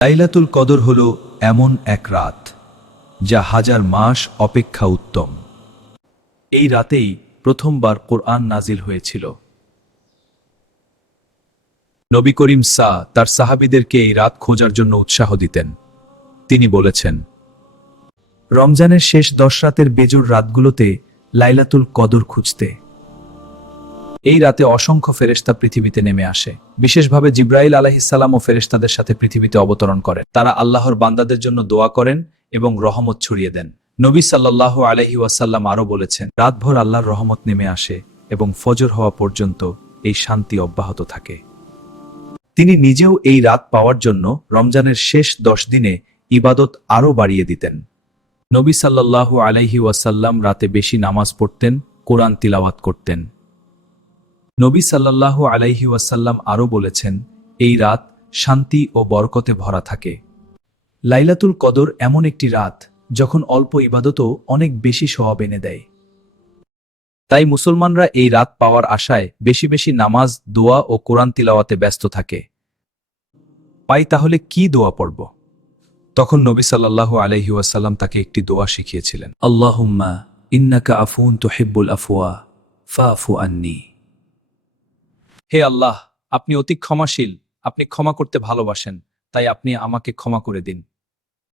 লাইলাতুল কদর হল এমন এক রাত যা হাজার মাস অপেক্ষা উত্তম। এই রাতেই প্রথমবার কোরআন নাজিল হয়েছিল। নবী করিম তার সাহাবীদেরকে এই রাত খোঁজার জন্য উৎসাহ দিতেন। তিনি বলেছেন, রমজানের শেষ 10 রাতের বেজোর রাতগুলোতে লাইলাতুল কদর খুঁজতে। এই রাতে অসংখ্য ফেরেশতা পৃথিবীতে নেমে আসে। বিশেষভাবে জিব্রাইল আলাইহিসসালাম ও ফেরেশতাদের সাথে পৃথিবীতে অবতরণ করেন। তারা আল্লাহর বান্দাদের জন্য দোয়া করেন এবং রহমত ছড়িয়ে দেন। নবী সাল্লাল্লাহু আলাইহি ওয়াসাল্লাম আরও বলেছেন, রাতভর আল্লাহর রহমত নেমে আসে এবং ফজর হওয়া পর্যন্ত এই শান্তি অব্যাহত থাকে। তিনি নিজেও এই রাত পাওয়ার জন্য রমজানের শেষ 10 দিনে ইবাদত আরও বাড়িয়ে দিতেন। নবী সাল্লাল্লাহু আলাইহি ওয়াসাল্লাম রাতে বেশি নামাজ পড়তেন, কোরআন তিলাওয়াত করতেন। নবী সাল্লাল্লাহু আলাইহি ওয়াসাল্লাম আরও বলেছেন, এই রাত শান্তি ও বরকতে ভরা থাকে। লাইলাতুল কদর এমন একটি রাত যখন অল্প ইবাদতও অনেক বেশি সওয়াব এনে দেয়। তাই মুসলমানরা এই রাত পাওয়ার আশায় বেশি বেশি নামাজ, দোয়া ও কোরআন তিলাওয়াতে ব্যস্ত থাকে। তাহলে কি দোয়া পড়ব? তখন নবী সাল্লাল্লাহু আলাইহি ওয়াসাল্লাম তাকে একটি দোয়া শিখিয়েছিলেন। আল্লাহুম্মা ইন্নাকা আফুন তুহিব্বুল আফওয়া ফাফু আন্নি। হে আল্লাহ, আপনি অতি ক্ষমাশীল, আপনি ক্ষমা করতে ভালোবাসেন, তাই আপনি আমাকে ক্ষমা করে দিন।